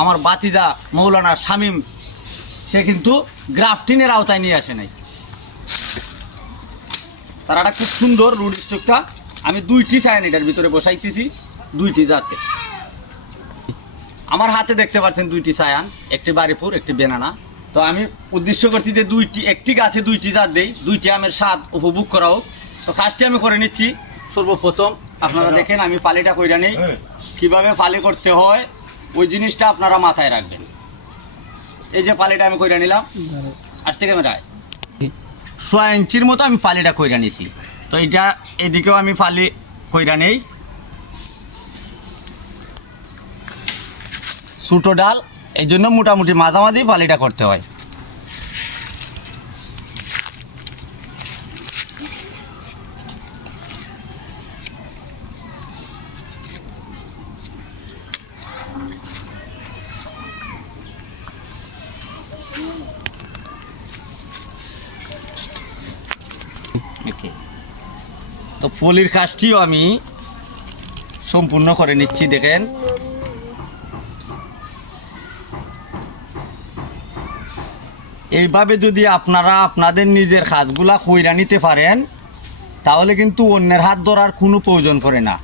আমার বাতিজা মৌলানা শামীম সে কিন্তু গ্রাফটিনের আওতায় নিয়ে আসে নাই। তারাটা খুব সুন্দর রুট স্টকটা আমি 2টি চায়ান এটার ভিতরে বসাইতেছি, 2টি যাচ্ছে। আমার হাতে দেখতে পাচ্ছেন 2টি চায়ান, একটি বাড়িপুর একটি বেনানা। তো আমি উদ্দেশ্য করছি যে একটি গাছে 2টি জাত দেই, 2টি আমের স্বাদ উপভোগ করা হোক। তো কাজটি আমি করে নিচ্ছি। সর্বপ্রথম আপনারা দেখেন আমি পালিটা কইরা নেই, কীভাবে পালি করতে হয় ওই জিনিসটা আপনারা মাথায় রাখবেন। এই যে পালিটা আমি কইরা নিলাম, আসছে ক্যামেরায় 6 ইঞ্চির মতো আমি পালিটা কইরা নিছি। তো এটা এদিকেও আমি পালি কইরা নেই। ছোটো ডাল, এই জন্য মোটামুটি মাঝামাঝি পালিটা করতে হয়। তো পলির কাজটিও আমি সম্পূর্ণ করে নিচ্ছি। দেখেন এইভাবে যদি আপনারা আপনাদের নিজের কাজগুলা কইরা নিতে পারেন তাহলে কিন্তু অন্যের হাত ধরার কোনো প্রয়োজন পড়ে না।